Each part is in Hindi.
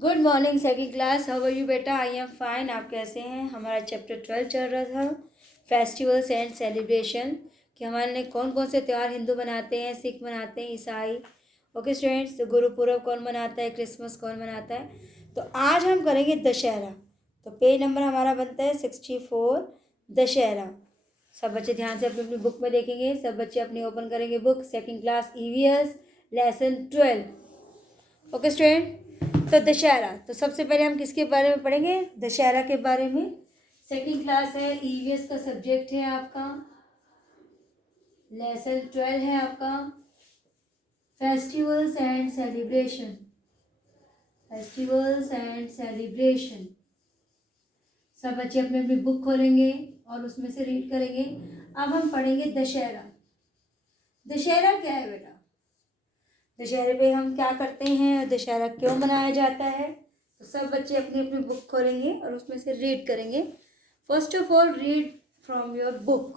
Good morning second class. How are you बेटा? I am fine. आप कैसे हैं? हमारा चैप्टर 12 चल रहा था, फेस्टिवल्स एंड सेलिब्रेशन, कि हमारे कौन कौन से त्यौहार हिंदू मनाते हैं, सिख मनाते हैं, ईसाई। ओके स्टूडेंट्स, तो गुरुपुरब कौन मनाता है, क्रिसमस कौन मनाता है। तो आज हम करेंगे दशहरा। तो पेज नंबर हमारा बनता है 64, दशहरा। सब बच्चे ध्यान से अपनी अपनी बुक में देखेंगे। सब बच्चे अपनी ओपन करेंगे book, second class EVS lesson 12। Okay student, तो दशहरा, तो सबसे पहले हम किसके बारे में पढ़ेंगे? दशहरा के बारे में। सेकंड क्लास है, ईवीएस का सब्जेक्ट है आपका, लेसन 12 है आपका, festivals and celebration. Festivals and celebration. सब बच्चे अपने अपनी बुक खोलेंगे और उसमें से रीड करेंगे। अब हम पढ़ेंगे दशहरा। दशहरा क्या है बेटा? दशहरे पे हम क्या करते हैं, दशहरा क्यों मनाया जाता है? तो सब बच्चे अपनी अपनी बुक खोलेंगे और उसमें से रीड करेंगे। First of all read from your book.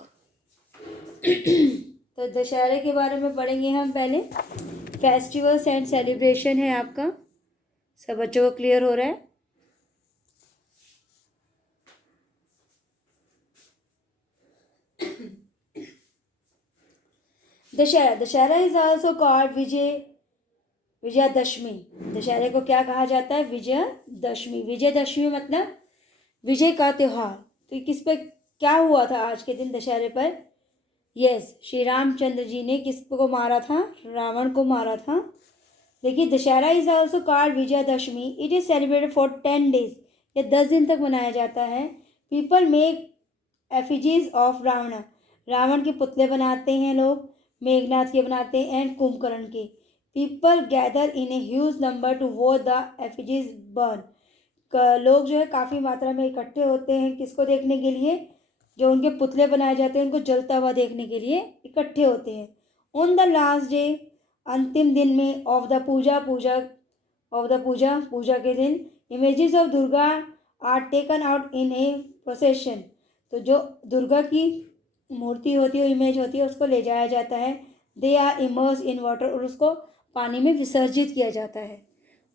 तो दशहरे के बारे में पढ़ेंगे हम पहले। फेस्टिवल्स एंड सेलिब्रेशन है आपका। सब बच्चों को क्लियर हो रहा है? Dussehra, Dussehra is also called Vijayadashami. दशहरे को क्या कहा जाता है? विजयादशमी। विजयादशमी मतलब विजय का त्योहार। तो किस पे क्या हुआ था आज के दिन दशहरे पर? यस, श्री रामचंद्र जी ने किसको मारा था? रावण को मारा था। देखिए, Dussehra is also called Vijayadashami. It is celebrated for 10 days। ये 10 दिन तक मनाया जाता है। People make effigies of Ravan. Ravan के पुतले बनाते हैं लोग, मेघनाथ के बनाते हैं, एंड कुंभकर्ण के। People gather in a huge number to watch the effigies burn. लोग जो है काफ़ी मात्रा में इकट्ठे होते हैं, किसको देखने के लिए? जो उनके पुतले बनाए जाते हैं उनको जलता हुआ देखने के लिए इकट्ठे होते हैं। ऑन द लास्ट डे, अंतिम दिन में, ऑफ द पूजा पूजा के दिन, images of Durga are taken out in a procession. तो जो दुर्गा की मूर्ति होती है, इमेज होती है, उसको ले जाया जाता है। They are immerse in water, और उसको पानी में विसर्जित किया जाता है।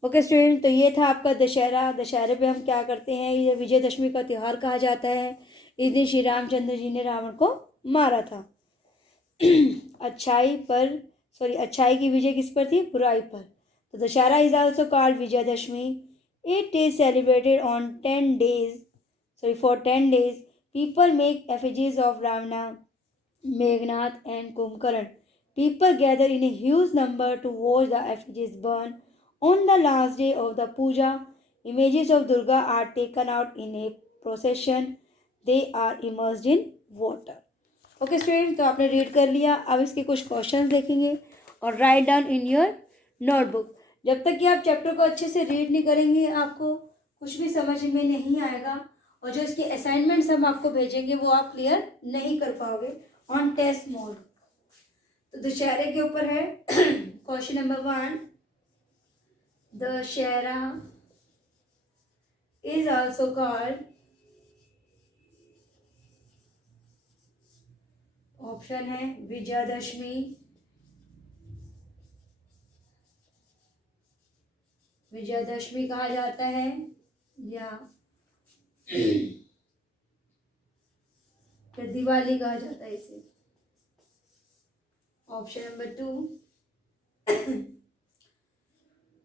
ओके स्टूडेंट, तो ये था आपका दशहरा। दशहरे पे हम क्या करते हैं? ये विजयदशमी का त्यौहार कहा जाता है। इस दिन श्री रामचंद्र जी ने रावण को मारा था। अच्छाई की विजय किस पर थी? बुराई पर। तो Dussehra is also called Vijayadashami. It is celebrated on 10 days, for 10 days। People make effigies of Ravana, Meghnath and Kumbhkaran. People gather in a huge number to watch the effigies burn. On the last day of the puja, images of Durga are taken out in a procession. They are immersed in water. Okay student, तो आपने रीड कर लिया। अब इसके कुछ क्वेश्चंस देखेंगे और write down in your notebook. जब तक कि आप चैप्टर को अच्छे से रीड नहीं करेंगे, आपको कुछ भी समझ में नहीं आएगा, और जो इसके असाइनमेंट्स हम आपको भेजेंगे वो आप क्लियर नहीं कर पाओगे ऑन टेस्ट मोड। तो दशहरे के ऊपर है question number 1। Dussehra is also called, option है विजयादशमी, विजयादशमी कहा जाता है, या फिर दिवाली कहा जाता है इसे। Option number 2,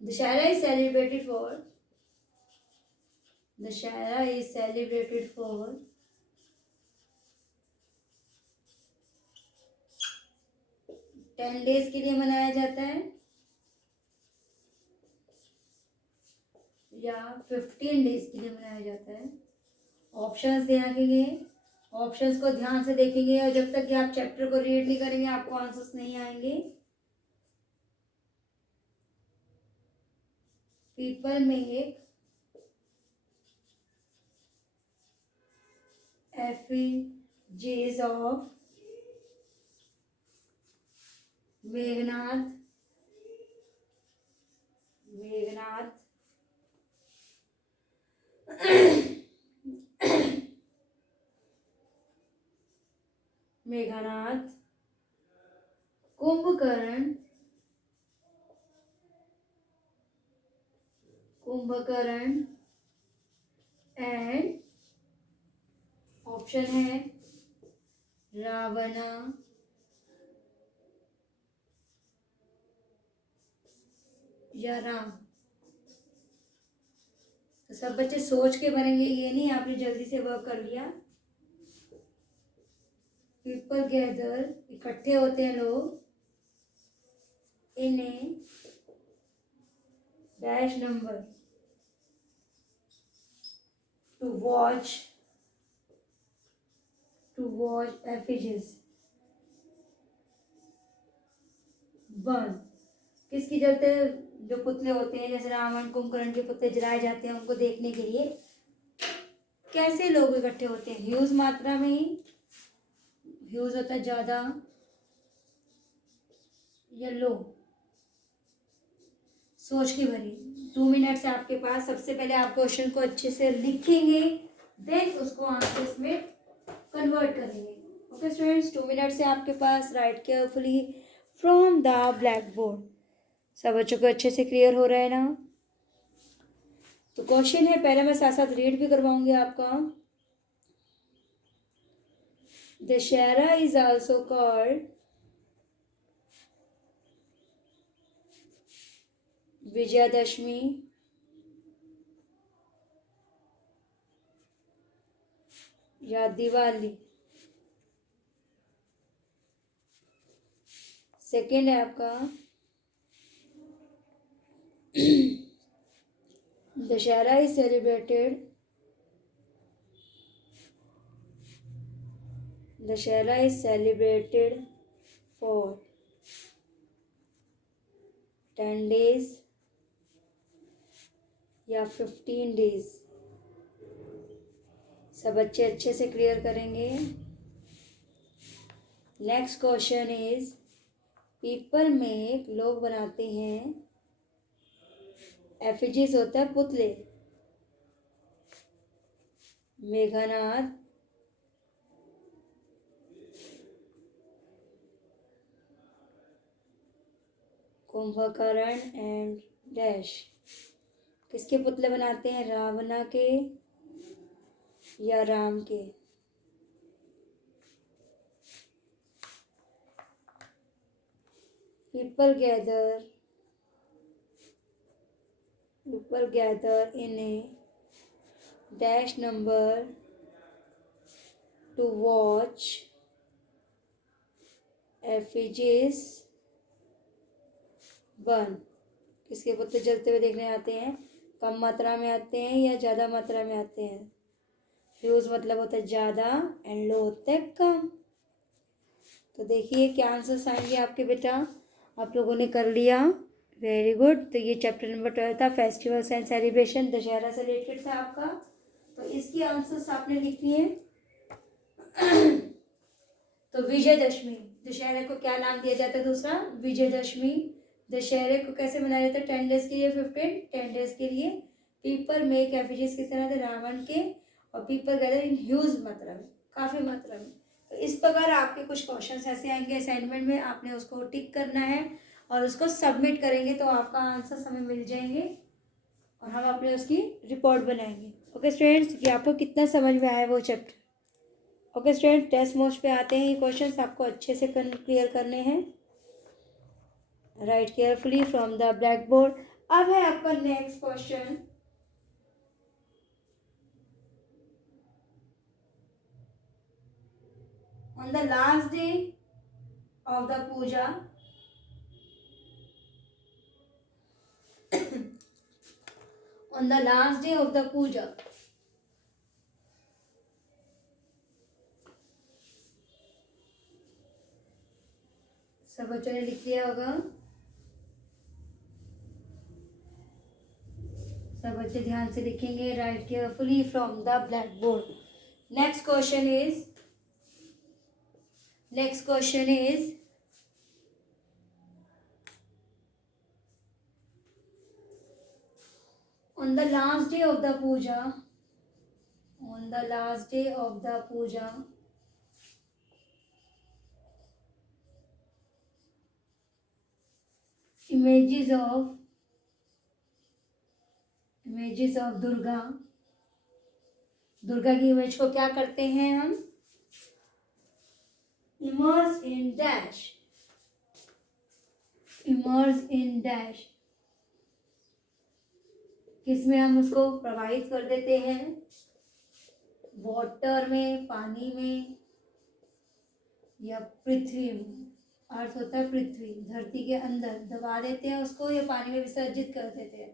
Dussehra is celebrated for 10 days के लिए मनाया जाता है, या 15 days के लिए मनाया जाता है। ऑप्शंस देखेंगे, ऑप्शंस को ध्यान से देखेंगे, और जब तक कि आप चैप्टर को रीड नहीं करेंगे आपको आंसर्स नहीं आएंगे। People make effigies of Meghnath Meghnath, Kumbhakarna and option है रावणा या राम। तो सब बच्चे सोच के बनेंगे, ये नहीं आपने जल्दी से वर्क कर लिया। पीपल गैदर, इकट्ठे होते हैं लोग, in a dash number to watch effigies burn. किसकी जलते, जो पुतले होते हैं जैसे रावण कुंभकर्ण के पुतले जलाए जाते हैं उनको देखने के लिए कैसे लोग इकट्ठे होते हैं? ह्यूज मात्रा में ही, ह्यूज होता है ज्यादा या लो। सोच के भरी। 2 मिनट्स है आपके पास। सबसे पहले आप क्वेश्चन को अच्छे से लिखेंगे, देन उसको आंसर्स में कन्वर्ट करेंगे। ओके स्टूडेंट्स, 2 मिनट्स है आपके पास। Write carefully from the blackboard. सब बच्चों को अच्छे से क्लियर हो रहा है ना? तो क्वेश्चन है, पहले मैं साथ साथ रीड भी करवाऊंगी आपका। Dussehra is also called Vijayadashami या दिवाली। सेकेंड है आपका Dussehra is celebrated for 10 days या 15 days। सब बच्चे अच्छे से क्लियर करेंगे। Next question is people make, लोग बनाते हैं, एफिजीज होता है पुतले, मेघनाद, कुंभकर्ण एंड डैश। किसके पुतले बनाते हैं? रावणा के या राम के? People gather in a dash number to watch effigies burn। किसके पुतले जलते हुए देखने आते हैं? कम मात्रा में आते हैं या ज़्यादा मात्रा में आते हैं? ह्यूज मतलब होता है ज़्यादा एंड लो होता है कम। तो देखिए क्या आंसर्स आएंगे आपके बेटा। आप लोगों ने कर लिया, वेरी गुड। तो ये चैप्टर नंबर 12 था, फेस्टिवल्स एंड सेलिब्रेशन, दशहरा से रिलेटेड था आपका। तो इसकी आंसर्स आपने लिख लिए। तो विजयदशमी, दशहरे को क्या नाम दिया जाता है? दूसरा विजयदशमी। दशहरे को कैसे मनाया जाता है? 10 days के लिए, 10 days के लिए। पीपल मेक एफिजीज किस तरह से? रावण के। और पीपल गैदर इन ह्यूज मात्रा में, काफ़ी मात्रा में। तो इस प्रकार आपके कुछ क्वेश्चंस ऐसे आएंगे असाइनमेंट में, आपने उसको टिक करना है और उसको सबमिट करेंगे तो आपका आंसर हमें मिल जाएंगे और हम अपने उसकी रिपोर्ट बनाएंगे। ओके स्टूडेंट्स, कि आपको कितना समझ में आया वो chapter. Okay student, test most पे आते हैं ये क्वेश्चंस, आपको अच्छे से क्लियर करने हैं। Right carefully from the black board. अब है आपका next question. On the last day of the puja, on the last day of the puja, सब बच्चों ने लिख लिया होगा। सब बच्चे ध्यान से लिखेंगे। Write carefully from the blackboard. Next question is on the last day of the puja, images of images of Durga. Durga की इमेज को क्या करते हैं हम? Immerse in dash, immerse in dash, किसमें हम उसको प्रवाहित कर देते हैं? वाटर में, पानी में, या पृथ्वी में। अर्थ होता है पृथ्वी, धरती के अंदर दबा देते हैं उसको या पानी में विसर्जित कर देते हैं।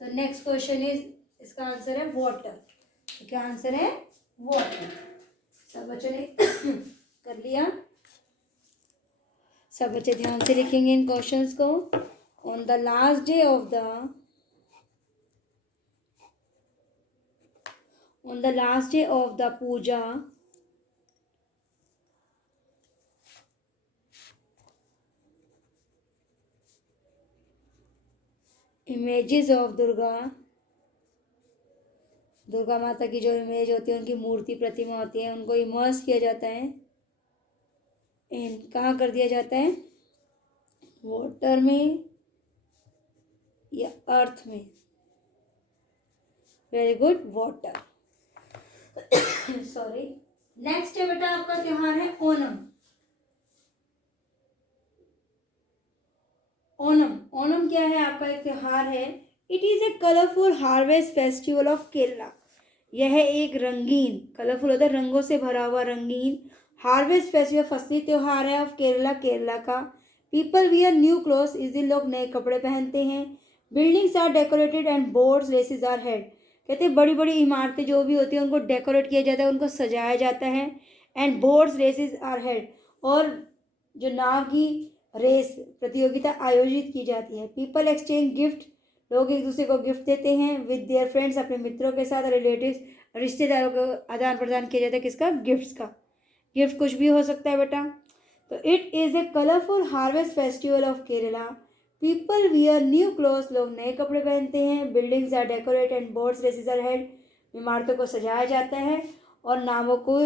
तो नेक्स्ट क्वेश्चन इज, इसका आंसर है वाटर। तो क्या आंसर है? वाटर। सब बच्चों ने कर लिया? सब बच्चे ध्यान से लिखेंगे इन क्वेश्चंस को। On the last day of the, on the last day of the puja, images of Durga, Durga माता की जो इमेज होती है, उनकी मूर्ति प्रतिमा होती है, उनको इमर्स किया जाता है। कहाँ कर दिया जाता है? वाटर में या अर्थ में? Very good, water. Sorry. Next है बेटा आपका त्योहार है ओणम। ओणम, ओणम क्या है? आपका एक त्योहार है। It is a colourful harvest festival of Kerala. यह एक रंगीन, कलरफुल होता है रंगों से भरा हुआ, रंगीन हार्वेस्ट फेस्टिवल, फसली त्योहार है ऑफ केरला, केरला का। पीपल वियर न्यू क्लोथ्स, इस दिन लोग नए कपड़े पहनते हैं। Buildings are decorated and boats races are held. कहते हैं बड़ी बड़ी इमारतें जो भी होती हैं उनको डेकोरेट किया जाता है, उनको सजाया जाता है। And boats races are held, और जो नाव की रेस प्रतियोगिता आयोजित की जाती है। पीपल एक्सचेंज गिफ्ट, लोग एक दूसरे को गिफ्ट देते हैं। विद देयर फ्रेंड्स, अपने मित्रों के साथ, रिलेटिव्स, रिश्तेदारों को आदान प्रदान किया जाता है। किसका? गिफ्ट्स का। गिफ्ट कुछ भी हो सकता है बेटा। तो it is a colourful harvest festival of Kerala. People wear new clothes, लोग नए कपड़े पहनते हैं। Buildings are decorate and boats races are held, इमारतों को सजाया जाता है और नावों को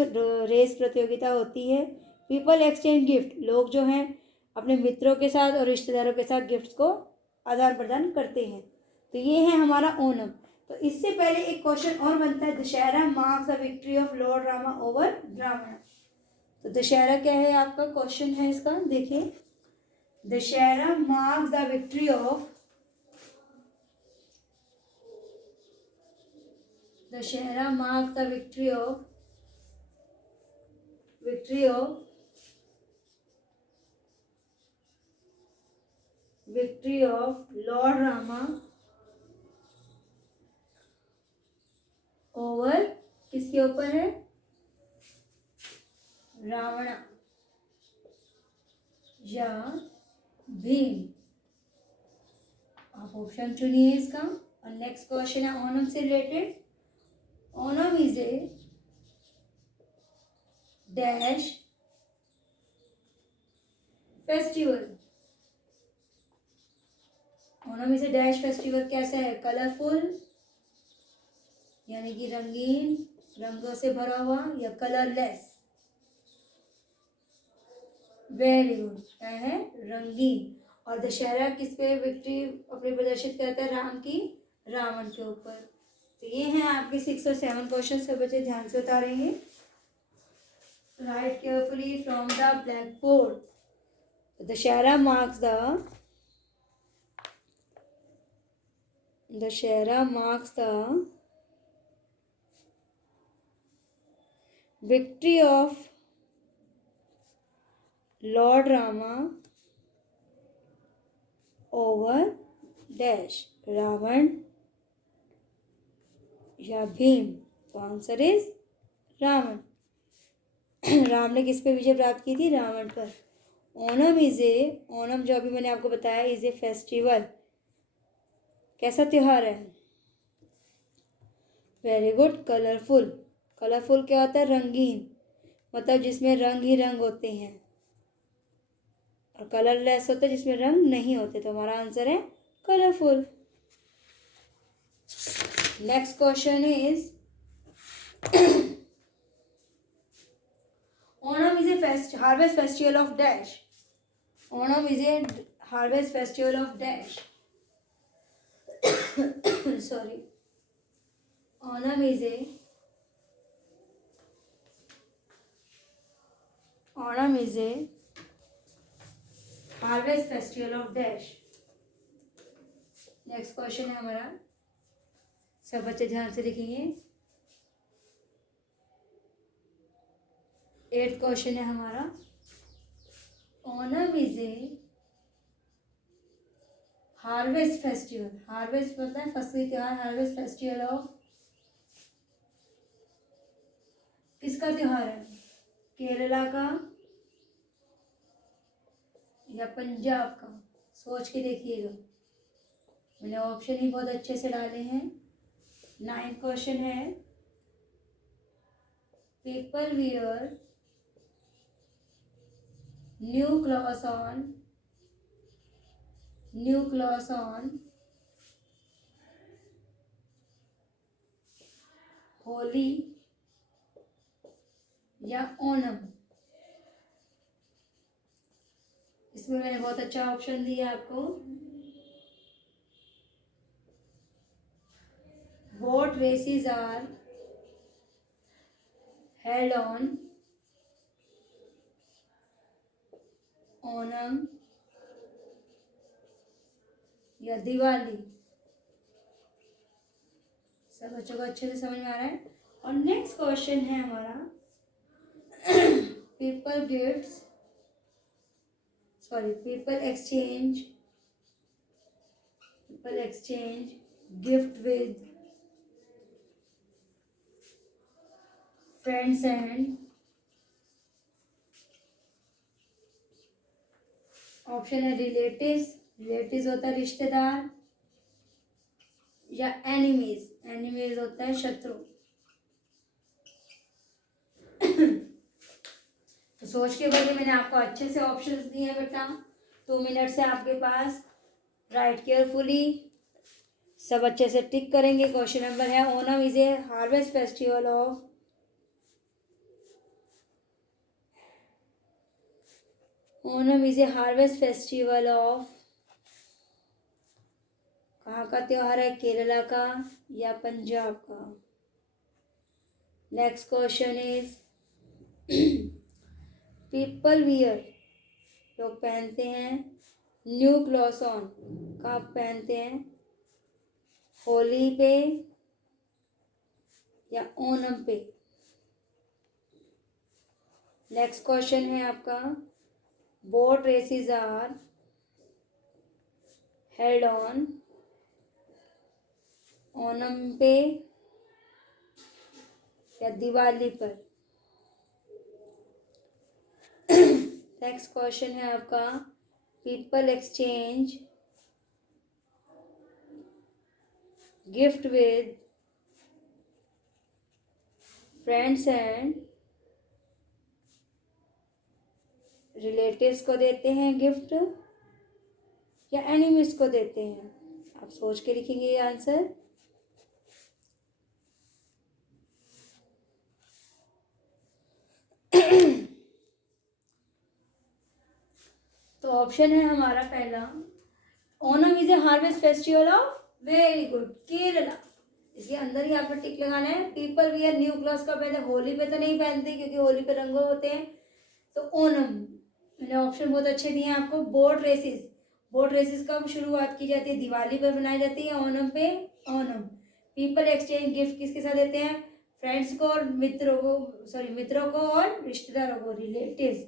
रेस प्रतियोगिता होती है। पीपल एक्सचेंज गिफ्ट, लोग जो हैं अपने मित्रों के साथ और रिश्तेदारों के साथ गिफ्ट्स को आदान प्रदान करते हैं। तो ये है हमारा ओणम। तो इससे पहले एक क्वेश्चन और बनता है, Dussehra marks the victory of lord Rama over Ravana. तो दशहरा क्या है आपका? क्वेश्चन है इसका, देखिए। Dussehra marks the victory of, Dussehra marks the victory of, victory of lord Rama over, किसके ऊपर है? रावणा या भीम। आप ऑप्शन चुनिए इसका। और नेक्स्ट क्वेश्चन है ओणम से related. Onam is a dash festival. Onam is a dash festival, कैसा है? कलरफुल, यानी कि रंगीन, रंगों से भरा हुआ, या कलरलेस? वेरी गुड, क्या है? रंगीन। और दशहरा किस पे विक्ट्री अपनी प्रदर्शित करता है? राम की, रावण के ऊपर। तो ये हैं आपके 6 और 7 क्वेश्चन। सब बच्चे ध्यान से उतारेंगे। Write carefully from the blackboard. Dussehra marks the, Dussehra marks the victory of Lord Rama over dash, Ravan या भीम? तो आंसर इज रावण। राम ने किस पे विजय प्राप्त की थी? रावण पर। ओणम इज ए, ओणम जो अभी मैंने आपको बताया, इज ए फेस्टिवल, कैसा त्योहार है? Very good, colourful. कलरफुल क्या होता है? रंगीन, मतलब जिसमें रंग ही रंग होते हैं। और कलरलेस होता है जिसमें रंग नहीं होते। तो हमारा आंसर है colourful. Next question is, Onam is a harvest festival of dash. Onam is a harvest festival of dash. Sorry. Onam is a harvest festival of dash. Next question है हमारा, सब बच्चे ध्यान से लिखेंगे। 8th क्वेश्चन है हमारा, Onam is a harvest festival. Harvest मतलब है फसली त्योहार। हार्वेस्ट फेस्टिवल ऑफ किसका त्योहार है? केरला का या पंजाब का? सोच के देखिएगा, मैंने ऑप्शन ही बहुत अच्छे से डाले हैं। 9th क्वेश्चन है, people wear new clothes on Holi या ओनम? इसमें मैंने बहुत अच्छा ऑप्शन दिया आपको। Boat races are held on Onam या दिवाली? सब बच्चों को अच्छे से समझ में आ रहा है। और नेक्स्ट क्वेश्चन है हमारा, people exchange gift with friends and option है रिलेटिव्स होता है रिश्तेदार, या एनिमीज होता है शत्रु। तो सोच के बोलिए, मैंने आपको अच्छे से ऑप्शंस दिए हैं बेटा। 2 मिनट से आपके पास, राइट केयरफुली, सब अच्छे से टिक करेंगे। क्वेश्चन नंबर है, Onam is a harvest festival of कहाँ का त्योहार है? केरला का या पंजाब का? Next question is, people wear, लोग पहनते हैं न्यू क्लॉथ्स ऑन, कब पहनते हैं? होली पे या ओनम पे? नेक्स्ट क्वेश्चन है आपका, boat races are held on Onam पे या दिवाली पर? नेक्स्ट क्वेश्चन है आपका, people exchange gift with friends and relatives को देते हैं गिफ्ट, या एनिमीज को देते हैं? आप सोच के लिखेंगे ये आंसर। तो ऑप्शन है हमारा पहला, Onam is a harvest festival of, very good, Kerala. इसके अंदर ही आपको टिक लगाना है। पीपल वियर न्यू क्लॉथ्स कब पहनते? होली पे तो नहीं पहनते क्योंकि होली पे रंग होते हैं। तो ओनम, मैंने ऑप्शन बहुत अच्छे दिए हैं आपको। बोट रेसेस कब शुरुआत की जाती है? दिवाली पर बनाई जाती है, ओनम पे ओनम। पीपल एक्सचेंज गिफ्ट किसके साथ देते हैं? फ्रेंड्स को और मित्रों को और रिश्तेदारों को, रिलेटिव्स।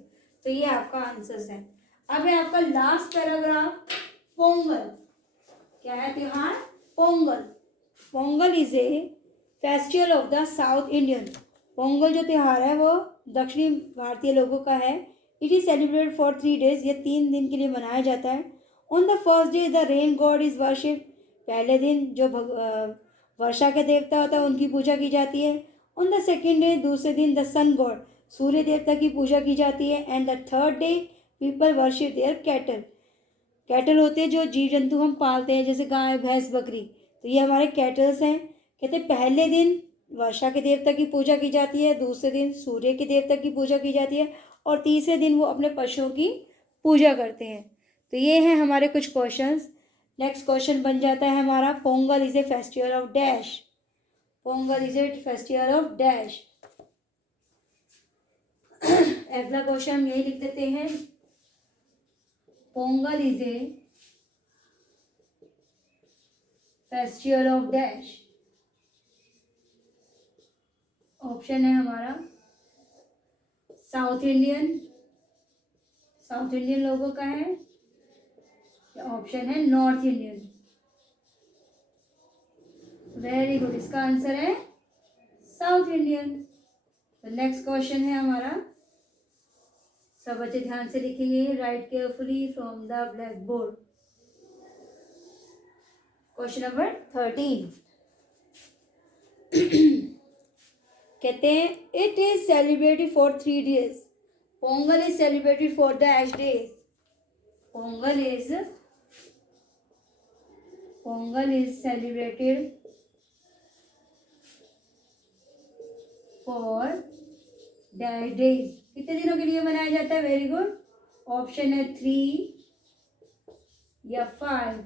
तो ये आपका आंसर है। अब है आपका लास्ट पैराग्राफ, पोंगल। क्या है त्योहार? Pongal is a festival of the south Indian. Pongal जो त्योहार है वो दक्षिणी भारतीय लोगों का है। It is celebrated for 3 days, ये 3 दिन के लिए मनाया जाता है। On the first day the rain God is worship, पहले दिन जो वर्षा के देवता होता है उनकी पूजा की जाती है। ऑन द सेकेंड डे, दूसरे दिन, द सन गॉड, सूर्य देवता की पूजा की जाती है। And the third day people worship their cattle होते हैं जो जीव जंतु हम पालते हैं, जैसे गाय भैंस बकरी। तो ये हमारे कैटल्स हैं। कहते हैं पहले दिन वर्षा के देवता की पूजा की जाती है, दूसरे दिन सूर्य के देवता की पूजा की जाती है, और तीसरे दिन वो अपने पशुओं की पूजा करते हैं। तो ये हैं हमारे कुछ क्वेश्चंस। नेक्स्ट क्वेश्चन बन जाता है हमारा, Pongal is a festival of dash. Pongal is a festival of dash. अगला क्वेश्चन हम यही लिख देते हैं, Pongal is a festival of dash. Option है हमारा साउथ इंडियन, साउथ इंडियन लोगों का है, या ऑप्शन है नॉर्थ इंडियन। वेरी गुड, इसका आंसर है साउथ इंडियन। तो नेक्स्ट क्वेश्चन है हमारा, सब बच्चे ध्यान से लिखेंगे, write carefully from the black board. Question number 13 कहते हैं it is celebrated for 3 days। Pongal is celebrated for dash days. Pongal is celebrated for dash days. कितने दिनों के लिए मनाया जाता है? वेरी गुड, ऑप्शन है 3 या 5।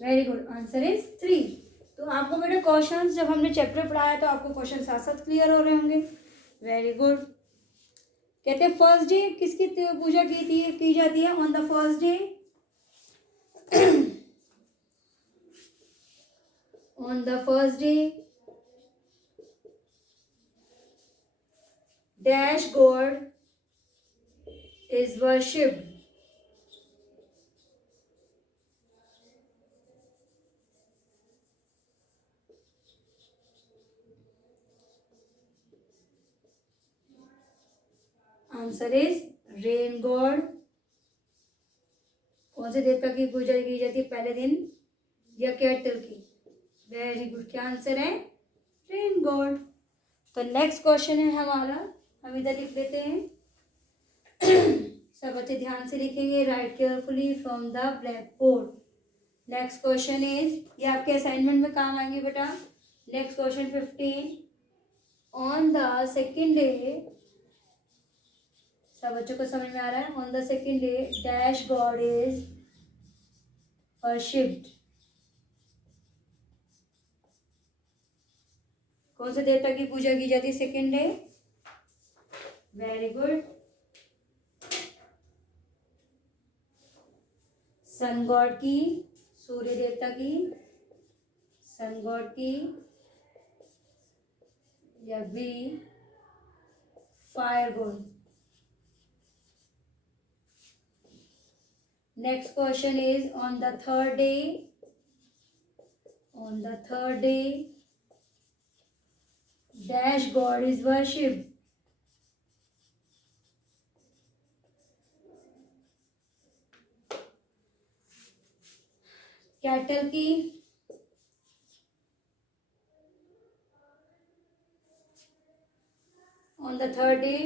Very good, answer is 3। तो आपको बेटा क्वेश्चन जब हमने चैप्टर पढ़ाया तो आपको क्वेश्चन साथ साथ क्लियर हो रहे होंगे। Very good. कहते हैं फर्स्ट डे किसकी पूजा की जाती है? On the first day, on the first day dash god is worshipped. Answer is rain God. कौन से देवता की पूजा की जाती है पहले दिन? या कैटल की। वेरी गुड, क्या आंसर है? Rain God. तो नेक्स्ट क्वेश्चन है हमारा, हम इधर लिख लेते हैं। सब बच्चे ध्यान से लिखेंगे, write carefully from the blackboard. Next question is, ये आपके असाइनमेंट में काम आएंगे बेटा। Next question 15, on the second day, सब बच्चों को समझ में आ रहा है? On the second day dash god is worshipped. कौन से देवता की पूजा की जाती है second day? Very good, sun god की, सूर्य देवता की, सन गॉड की, या B fire god. Next question is, on the third day, on the third day dash god is worshipped. Cattle की, on the third day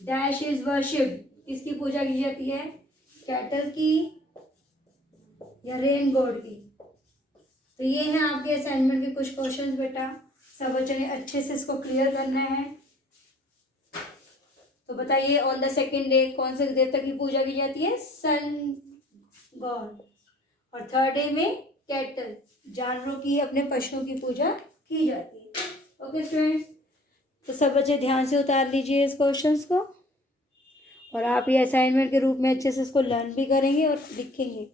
dash is worshipped. किसकी पूजा की जाती है? कैटल की या रेन गॉड की। तो ये है आपके असाइनमेंट के कुछ क्वेश्चंस बेटा। सब बच्चों ने अच्छे से इसको क्लियर करना है। तो बताइए, ऑन द सेकेंड डे कौन से देवता की पूजा की जाती है? Sun god. और थर्ड डे में कैटल, जानवरों की, अपने पशुओं की पूजा की जाती है। ओके स्टूडेंट्स, तो सब बच्चे ध्यान से उतार लीजिए इस क्वेश्चंस को, और आप ये असाइनमेंट के रूप में अच्छे से इसको लर्न भी करेंगे और लिखेंगे।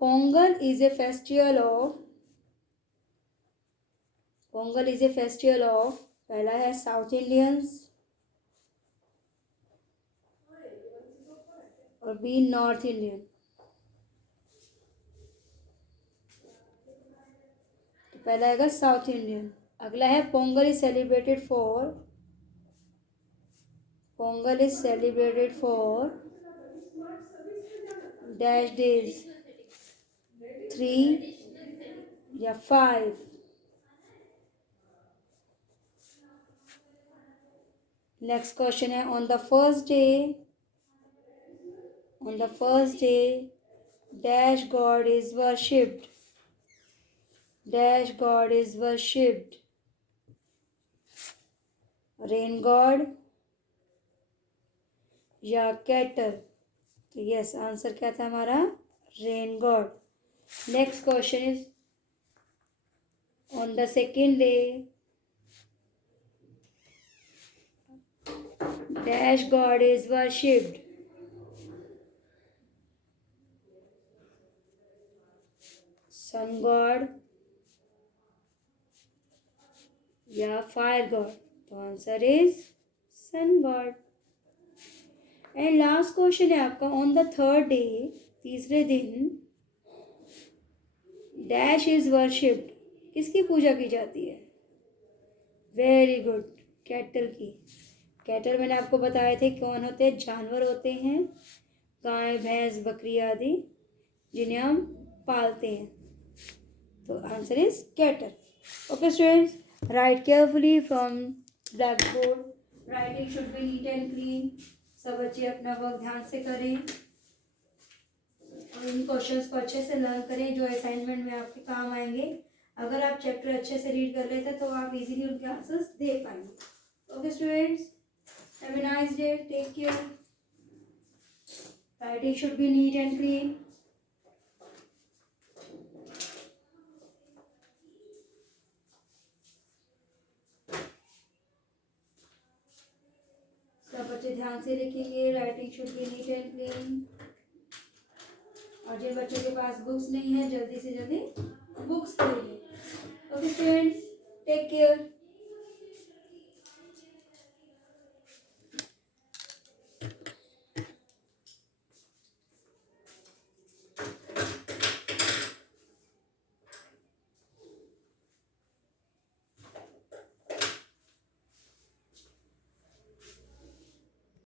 Pongal is a festival of, Pongal is a festival of, पहला है साउथ इंडियंस और बी नॉर्थ इंडियन। तो पहला आएगा साउथ इंडियन। अगला है Pongal is celebrated for, Pongal is celebrated for dash days, 3 या 5। नेक्स्ट क्वेश्चन है, on the first day, on the first day dash god is worshipped, dash god is worshipped. Rain God या कैटल। यस, आंसर क्या था हमारा? Rain god. Next question is on the second day dash god is worshipped. Sun god या फायर गॉड? तो answer is sun god. And last question है आपका, ऑन द थर्ड डे, तीसरे दिन, डैश इज वर्शिप्ड, किसकी पूजा की जाती है? वेरी गुड, कैटल की. कैटल मैंने आपको बताए थे कौन होते हैं? जानवर होते हैं, गाय भैंस बकरी आदि, जिन्हें हम पालते हैं. तो answer is cattle. Okay students, right carefully from black board. Writing should be neat and clean. सब बच्चे अपना वर्क ध्यान से करें और इन क्वेश्चंस को अच्छे से लर्न करें जो असाइनमेंट में आपके काम आएंगे. अगर आप चैप्टर अच्छे से रीड कर लेते तो आप इजीली उनके आंसर्स दे पाएंगे. Okay students, have a nice day. Take care. Writing should be neat and clean. सब बच्चे ध्यान से लिखेंगे. Writing should be neat and clean. और जिन बच्चों के पास बुक्स नहीं है, जल्दी से जल्दी बुक्स खरीदें. Okay students, take care.